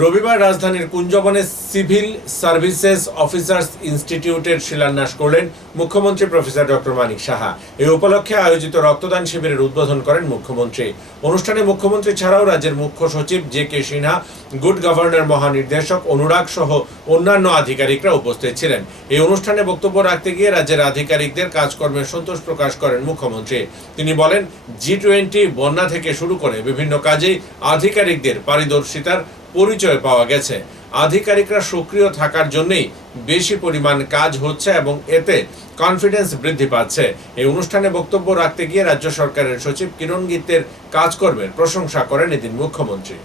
রবিবার রাজধানীর কুঞ্জবনে civil services officers ইনস্টিটিউটের শিলান্যাস করলেন মুখ্যমন্ত্রী প্রফেসর ডক্টর মানিক সাহা। এই উপলক্ষে আয়োজিত রক্তদান শিবিরের উদ্বোধন করেন মুখ্যমন্ত্রী। অনুষ্ঠানে মুখ্যমন্ত্রী ছাড়াও রাজ্যের মুখ্য সচিব জে কে সিনহা, গুড গভর্নর মহানির্দেশক অনুরাগ সহ অন্যান্য আধিকারিকরা উপস্থিত ছিলেন। এই অনুষ্ঠানে বক্তব্য রাখতে গিয়ে রাজ্যের আধিকারিকদের কাজকর্মে সন্তোষ প্রকাশ করেন মুখ্যমন্ত্রী। তিনি বলেন, জি টোয়েন্টি বন্যা থেকে শুরু করে বিভিন্ন কাজেই আধিকারিকদের পারদর্শিতার পরিচয় পাওয়া গেছে। আধিকারিকরা সক্রিয় থাকার জন্যই বেশি পরিমাণ কাজ হচ্ছে এবং এতে কনফিডেন্স বৃদ্ধি পাচ্ছে। এই অনুষ্ঠানে বক্তব্য রাখতে গিয়ে রাজ্য সরকারের সচিব কিরণ গীতের কাজকর্মের প্রশংসা করেন এদিন মুখ্যমন্ত্রী।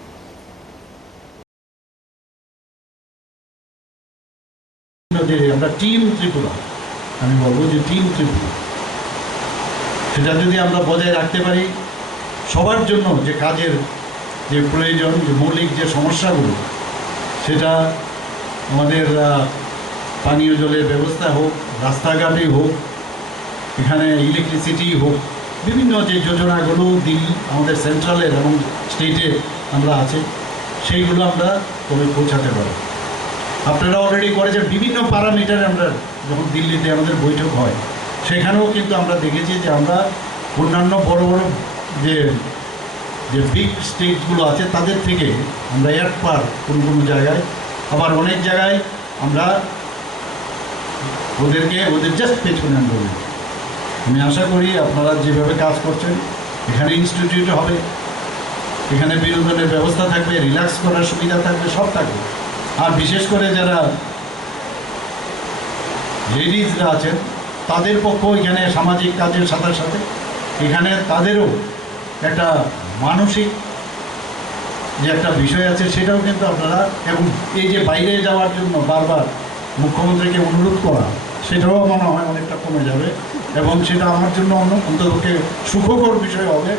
আমরা টিম ত্রিপুরা, আমি বলব যে টিম ত্রিপুরা, সেটা যদি আমরা বজায় রাখতে পারি, সবার জন্য যে কাজের যে প্রয়োজন, যে মৌলিক যে সমস্যাগুলো, সেটা আমাদের পানীয় জলের ব্যবস্থা হোক, রাস্তাঘাটে হোক, এখানে ইলেকট্রিসিটি হোক, বিভিন্ন যে যোজনাগুলো দিল্লি আমাদের সেন্ট্রালের এবং স্টেটে আমরা আছে, সেইগুলো আমরা তবে পৌঁছাতে পারি আপনারা অলরেডি করেছেন, বিভিন্ন প্যারামিটারে আমরা যখন দিল্লিতে আমাদের বৈঠক হয়, সেখানেও কিন্তু আমরা দেখেছি যে আমরা অন্যান্য বড় বড় যে যে বিগ স্টেটগুলো আছে তাদের থেকে আমরা এক পার কোনো কোনো জায়গায়, আবার অনেক জায়গায় আমরা ওদেরকে, ওদের জাস্ট পেছনে রয়েছি। আমি আশা করি আপনারা যেভাবে কাজ করছেন, এখানে ইনস্টিটিউট হবে, এখানে বিনোদনের ব্যবস্থা থাকবে রিল্যাক্স করার সুবিধা থাকবে, সব থাকবে আর বিশেষ করে যারা লেডিজরা আছেন, তাদের পক্ষেও এখানে সামাজিক কাজের সাথে সাথে এখানে তাদেরও একটা মানসিক যে একটা বিষয় আছে, সেটাও কিন্তু আপনারা এবং এই যে বাইরে যাওয়ার জন্য বারবার মুখ্যমন্ত্রীকে অনুরোধ করা, সেটাও মনে হয় অনেকটা কমে যাবে এবং সেটা আমার জন্য অন্য অন্ততপক্ষে সুখকর বিষয় হবে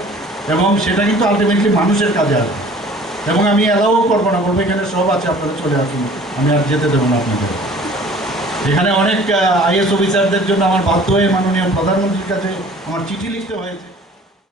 এবং সেটা কিন্তু আলটিমেটলি মানুষের কাজে আসবে। এবং আমি অ্যালাও করব না বলব এখানে সব আছে, আপনারা চলে আসুন, আমি আর যেতে দেবো না আপনাদের। এখানে অনেক আইএস অফিসারদের জন্য আমার বাধ্য হয়ে মাননীয় প্রধানমন্ত্রীর কাছে আমার চিঠি লিখতে হয়েছে।